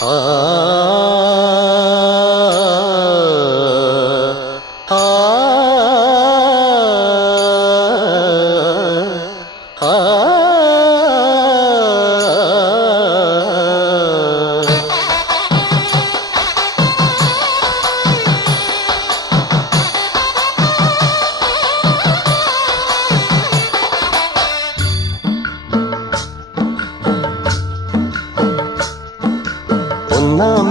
啊。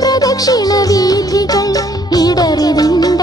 പ്രദക്ഷിണ വീഥികൾ ഇടറി നിണ്ട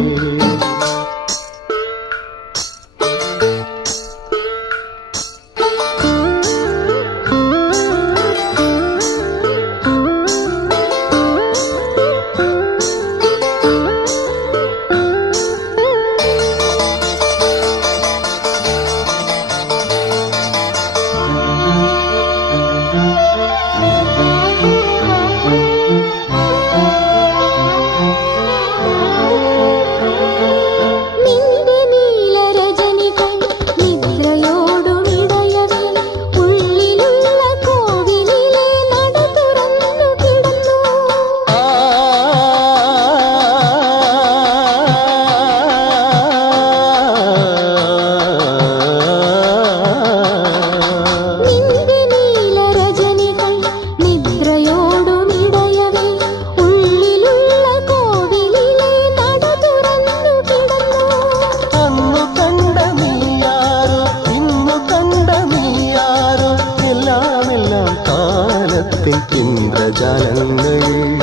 ഇന്ദ്രജാലങ്ങളിൽ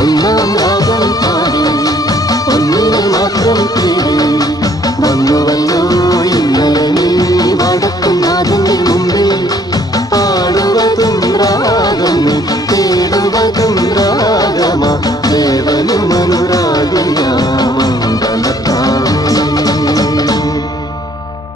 ഒന്നാം രാഗം പാടി മാത്രം വന്നു വന്നു ഇന്നലെ നീ വടക്കും പാടുവതും രാഗം തേടുവതും രാഗമാ.